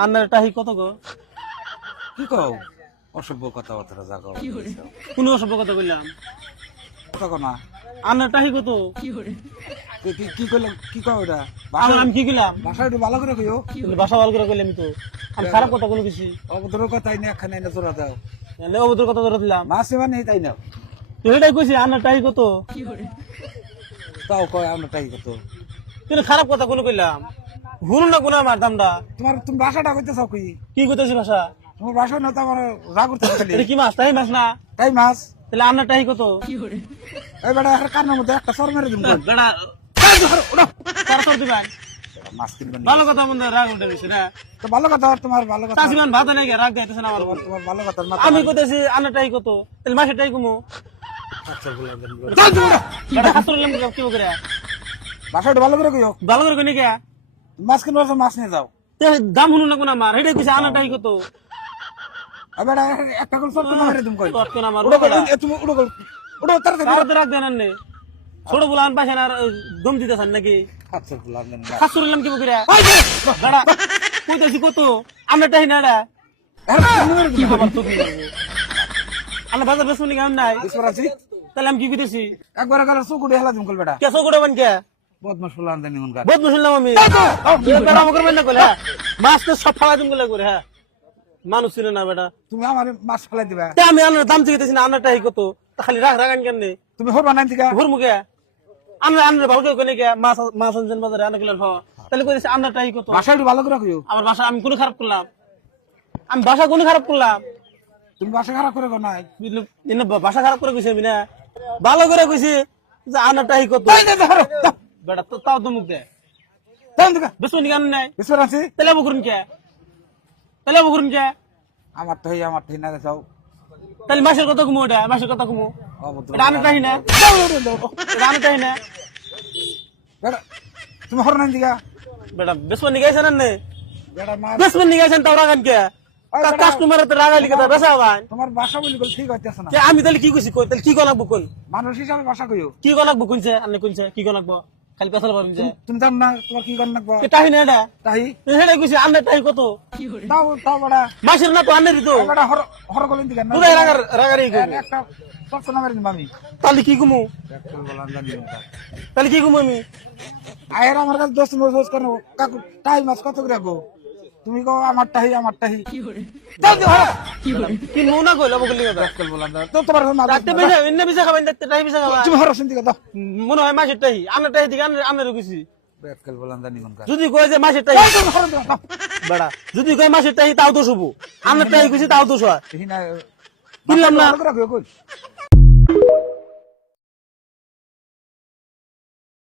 আন্নার টাহি কত গো? কি কও অসভ্য কথাবার্তা জাগো কোন অসভ্য কথা বললাম? কথা না আন্নার টাহি কত? কি কি কইলাম কি কও এটা আমি কি গেলাম? ভাষা একটু ভালো করে কইও বাসা ভালো করে কইলাম তো। আমি খারাপ কথা কোনো কিছু অভদ্র কথাই না একখানে এনে জোড়া দাও অবুদ্ধর কথা ধরে দিলাম। মাছ মানে তাই না তো এটাই কইছি আন্নার টাহি কত? তাও কয় আমরা তাই কত কিন্তু খারাপ কথা কোনো কইলাম ভুল না কোনো আমার দামটা তুমি ভাষাটা কইতে চাও কি কইতেছি ভাষা? তোমার ভাষা না তো আমার রাগ করতে খালি এটা কি মাছ? টাহি মাছ না? তাই মাছ তাহলে আন্নার টাহি কত? এই বেটা এর কানের মধ্যে একটা সর মেরে দিন বেটা তার তোর দিবাই মাছ কিনবেন ভালো কথা মন্দ রাগ উঠে গেছে না। তো ভালো কথা তোমার ভালো কথা চাষিমান ভাত নাই রাগ যাইতেছে না আমার উপর। তোমার ভালো কথা আমি কইতেছি আন্নার টাহি কত? তাহলে মাছের টাহি কমু কি করে? ভাষাটা ভালো করে কইও ভালো করে কইনি কে? মাছ কিনবার মাছ নিয়ে যাও দাম শুনুন না কোন আমার এটাই কইছে আন্নার টাহি কত? বেটা একটা করে সর মেরে দিন কই কত না আমার উড়ো তুমি উড়ো উড়ো তাড়াতাড়ি তার রাগ দেন না ছোট বলান পাশে না দম দিতেছেন নাকি? আচ্ছা বললাম শাশুড়ি নাম কি করে? দাঁড়া কইতেছি কত আন্নার টাহি না এটা আন্না বাজার বেশ শুনি কেমন নাই তাহলে আমি কি কইতেছি? একবার গেল চকুড়ে হেলা দিন কল বেটা কেসো করে বান কে বদমাস ফুলান দেন মন গান বহুত শুনলাম আমি বেটা আমাকে করবেন না কইলে হ্যাঁ মাছ তো সব ফালা দিন বলে করে হ্যাঁ মানুষ ছিল না বেটা তুমি আমার মাছ ফেলাই দিবা তা আমি আন্নার দাম জিজ্ঞেস না আন্নার টাহি কত? তা খালি রাগ রাগান কেন নেই তুমি হরবা নাই দিকা ঘুর মুখে আমরা আমরা ভালো করে কইলে কে মাছ মাছ আনছেন বাজারে আনা কিলো খাওয়া তাহলে কইছে আন্নার টাহি কত? ভাষা একটু ভালো করে কইও আমার বাসা আমি কোন খারাপ করলাম? আমি বাসা কোন খারাপ করলাম? তুমি ভাষা খারাপ করে নাই বাসা খারাপ করে কইছি আমি না ভালো করে কইছি যে আন্নার টাহি কত? বেটা তো তাও তো মুখ দে বেশ নিগান নাই বিশ্বর আছে তাহলে বুকুরন কে? তাহলে বুকুরন কে? আমার তো না যাও তাহলে মাসের কথা কমু এটা মাসের কথা কমু অভদ্র এটা আন্নার টাহি না এটা আন্নার টাহি না বেটা তুমি হর নাই দিকা বেটা বেশ নিগাইছেন না বেটা মা বেশ নিগাইছেন তাও রাগান কে? কাস্টমার তো রাগালি কথা বেসা ভাই তোমার ভাষা বলি বল ঠিক হইতেছ না আমি তাহলে কি কইছি কই তাহলে কি গনাকবো কোন মানুষ হিসাবে ভাষা কইও কি গনাকবো কোনছে আন্নে কোনছে কি গনাকবো খালি পেছাল পারবি যে তুমি জান না তোমার কি গণ নাকবা টাহি না এটা তাই হেডে কইছি আন্নার টাহি কত? তাও বড়া মাসের না তো আন্নের তো বেটা হর হর গলিন দিকা না তুই রাগারি কইবি একটা সব না মেরে দিম আমি তাহলে কি কমু একটু বলান জানি তাহলে কি কমু আমি? আয়ের আমার কাছে দোস্ত মজুজ কেন কাকু টাই মাছ কত করে গো তুমি কো আমার টাহি দাও দিও হ্যাঁ কি মুনা কইলো বকলি কথা একটু বলান তো তোমার মা রাতে বেজা ইন্নে বেজা খাবেন দেখতে টাহি বেজা খাবা তুমি হর শুনতে দাও মনে হয় মাসের টাহি আন্নার টাহি দিকে আন্নের কইছি একটু বলান জানি মন কা যদি কই যে মাসের টাহি বড়া যদি কই মাসের টাহি তাও তো শুভ আন্নার টাহি কইছি তাও তো শুয়া হিনা কিনলাম না করে কই